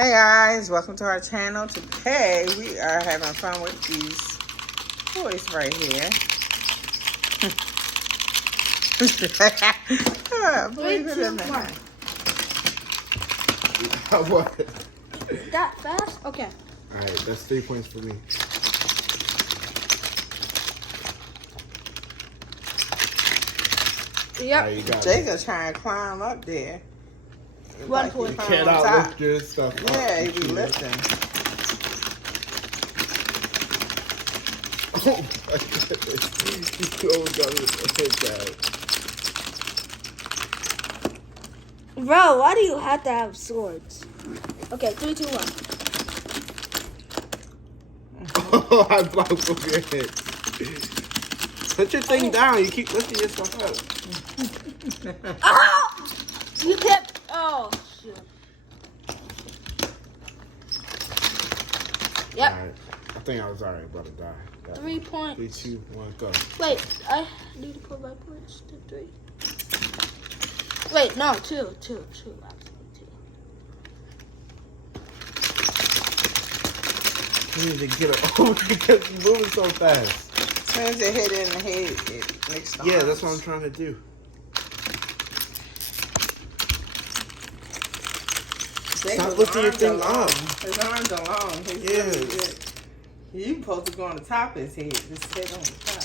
Hey guys, welcome to our channel. Today we are having fun with these toys right here. Believe it or not. What? That fast? Okay. Alright, that's 3 points for me. Yep. Alright, you got it. Jacob's trying to climb up there. 1 point. You Climb can't on top. outlift your stuff. Yeah, he be lifting. Oh my goodness. You almost got me hit that. Bro, why do you have to have swords? Okay, 3, 2, 1. Oh, I blocked both your hits. Put your thing down. You keep lifting yourself up. Oh! You kept. Oh, shoot. Yep. Alright. I think I was alright about to die. 3 points. 3, 2, 1, go. Wait, I need to put my points to 3. Wait, no, 2, actually 2. You need to get it over because you're moving so fast. As soon as it hit in the head, it makes the Yeah, that's what I'm arms. trying to do. Jacob's Stop lifting your arms thing are long. up. His arms are long. His Yeah. really good. You supposed to go on the top of his head. Just sit on the top.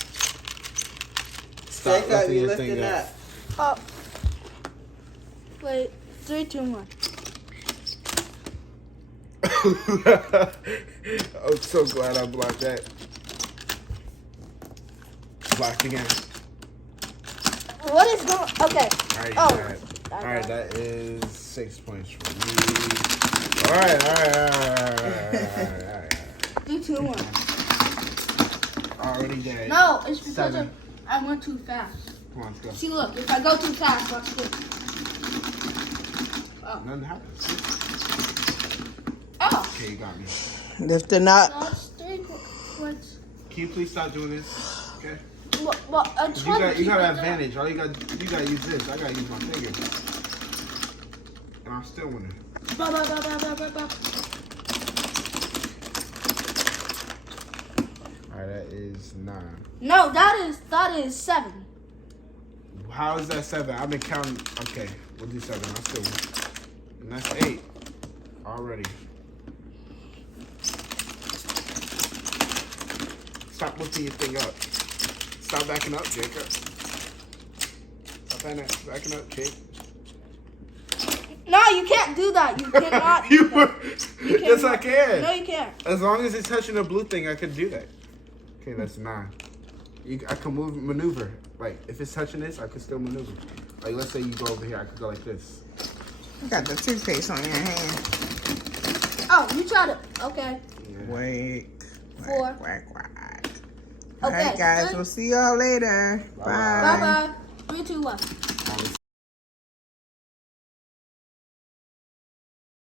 Stop Jacob, lifting you your lifting thing up. Oh. Wait, 3, 2, 1. I'm so glad I blocked that. Blocked again. What is going? Okay. Alright, you Oh. got it. Alright, that is 6 points for me. Alright. 3, 2, 1. Already dead. No, it's because 7. I went too fast. Come on, let's go. See, look, if I go too fast, watch this. Nothing happens. Oh. Okay, you got me. Lifting up. That's 3 points. Can you please stop doing this? Okay? Well, I'm You trying to got keep it down. advantage. You gotta use this. I gotta use my finger. And I'm still winning. Ba, ba, ba, ba, ba, ba, ba. Alright, that is 9. No, that is 7. How is that 7? I've been counting. Okay, we'll do 7. I still win. And that's 8 already. Stop lifting your thing up. Stop backing up, Jacob. Stop backing up, Jake. No, you can't do that. You cannot. You do that. were. You Yes, I cannot. can. No, you can't. As long as it's touching the blue thing, I can do that. Okay, that's 9. I can maneuver. Like, if it's touching this, I can still maneuver. Like, let's say you go over here, I could go like this. You got the toothpaste on your hand. Oh, you tried it. Okay. Yeah. Wait. 4. Whack. Okay. Alright, guys. We'll see y'all later. Bye-bye. Bye. Bye bye. 3, 2, 1.